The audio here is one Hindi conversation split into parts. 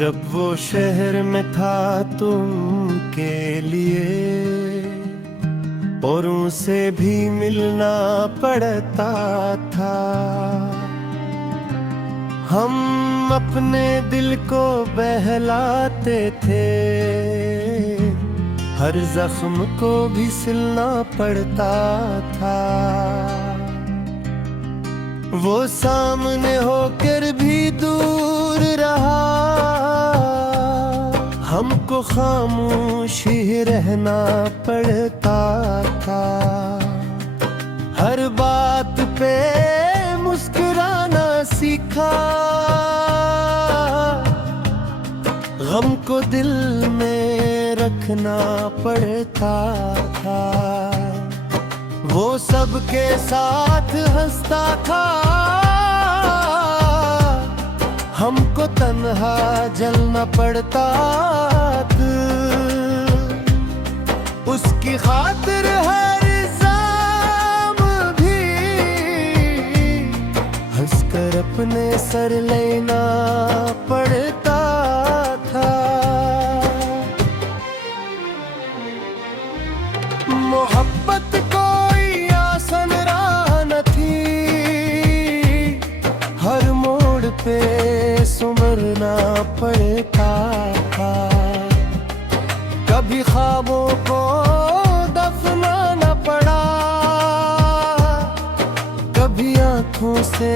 जब वो शहर में था तुमके लिए, औरों से भी मिलना पड़ता था। हम अपने दिल को बहलाते थे, हर जख्म को भी सिलना पड़ता था। वो सामने होकर भी दूर रहा, हमको खामोश ही रहना पड़ता था। हर बात पे मुस्कुराना सीखा, गम को दिल में रखना पड़ता था। वो सबके साथ हंसता था, हमको तन्हा जलना पड़ता था। उसकी खातिर हर जाम भी हंसकर अपने सर लेना पड़ता था। मोहब्बत कोई आसान राह न थी, हर मोड़ पे सुमरना पड़ता था। कभी ख्वाबों को दफनाना पड़ा, कभी आंखों से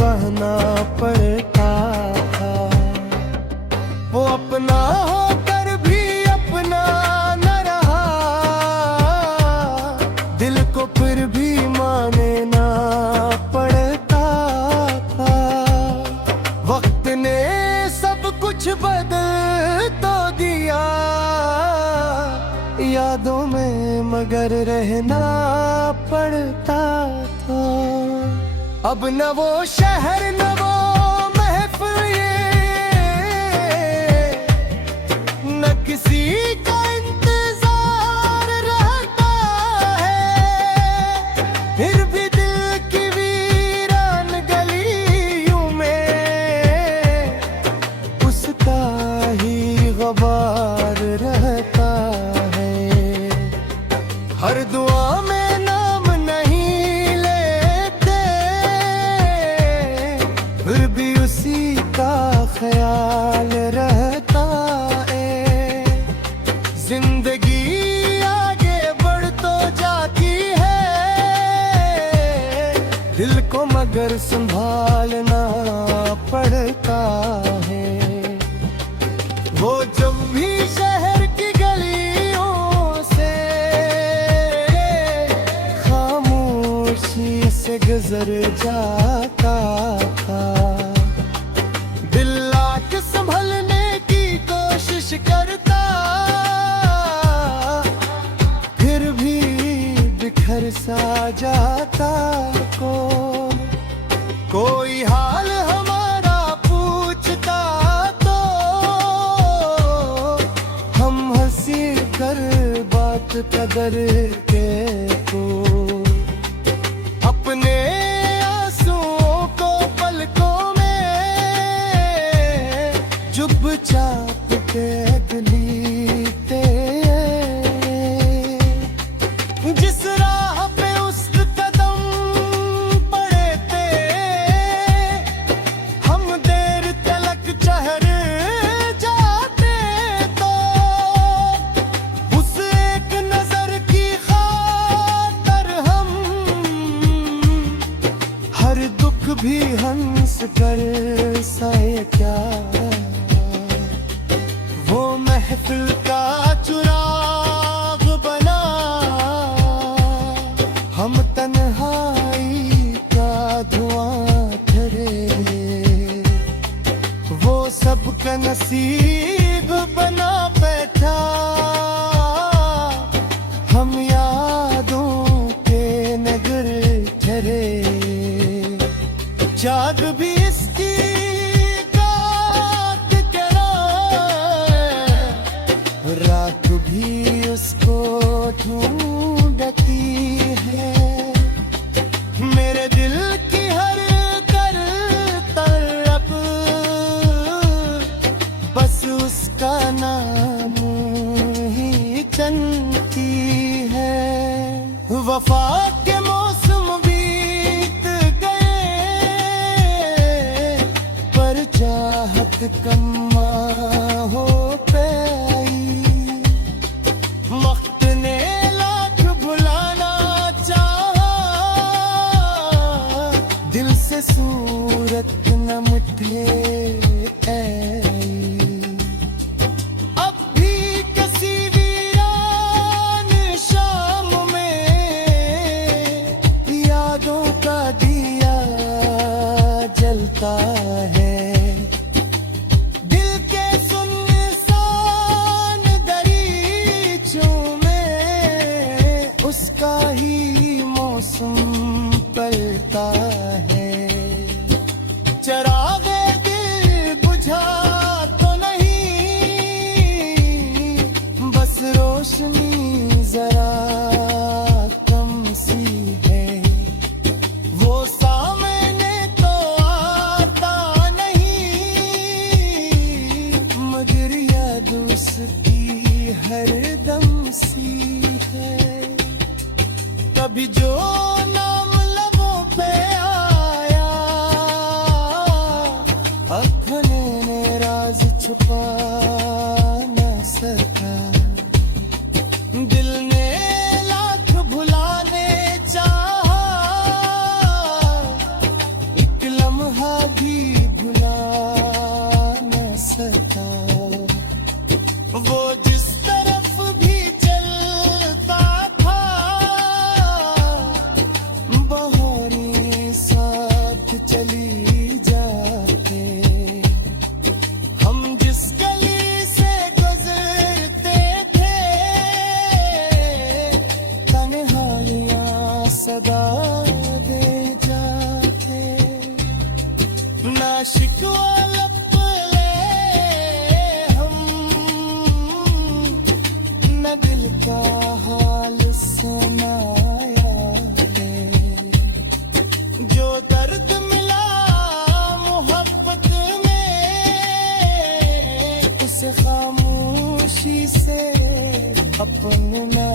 बहना पड़ता था। वो अपना होकर भी अपना न रहा, दिल को फिर भी मानना पड़ता था। वक्त ने सब कुछ बदल तो दिया, यादों में मगर रहना पड़ता था। अब न वो शहर न वो महफिल, न किसी का इंतजार रहता है। फिर भी दिल की वीरान गलियों में उसका ही ग़बार रहता है। हर दुआ में नाम नहीं लेते, फिर भी उसी का ख्याल रहता है। जिंदगी आगे बढ़ तो जाती है, दिल को मगर संभालना पड़ता है। वो जब भी शहर की गलियों से खामोशी से गुजर जाता था, दिल आके संभलने की कोशिश करता, फिर भी बिखर सा जाता। कोई हाल हमारा पूछता तो हम हंसी कर बात कदर के को, अपने आंसुओं को पलकों में चुपचाप देख लीते। जिस राह पे उस कदम पड़े थे, हम देर तलक ठहर जाते तो उस एक नजर की खातिर हम हर दुख भी हंस कर सहे क्या। वो महफिल का चुराग बना, हम तन्हाई का धुआं ठहरे। वो सबका नसीब बना बैठा, हम यादों के नगर ठहरे। जाग भी इसकी रात के रात भी उसको ढूंढती है। मेरे दिल की हर कर तरफ मुकम्मा हो पाई। वक्त ने लाख भुलाना चाहा, दिल से सूरत न मिटे आई। अब भी किसी वीरान शाम में यादों का दिया जलता है। दिल के सुनसान दरीचों में उसका ही मौसम पलता है। चरागे दिल बुझा तो नहीं, बस रोशनी जरा कम सी है। वो सामने तो आता नहीं, मगर याद उसकी हरदम सी है। कभी जो नाम लबों पे आया, अपने ने राज छुपा न सका। दिल ने लाख भुलाने चाहा, एक लम्हा भी भुला न सका। वो जिस तरफ भी चलता था, बहारें साथ चली जाते। हम जिस गली से गुजरते थे, तन्हाइयाँ सदा दे जाते। ना शिकवा लब ले हम, न दिल का हाल सुनाया है। जो दर्द मिला मोहब्बत में, उसे खामोशी से अपना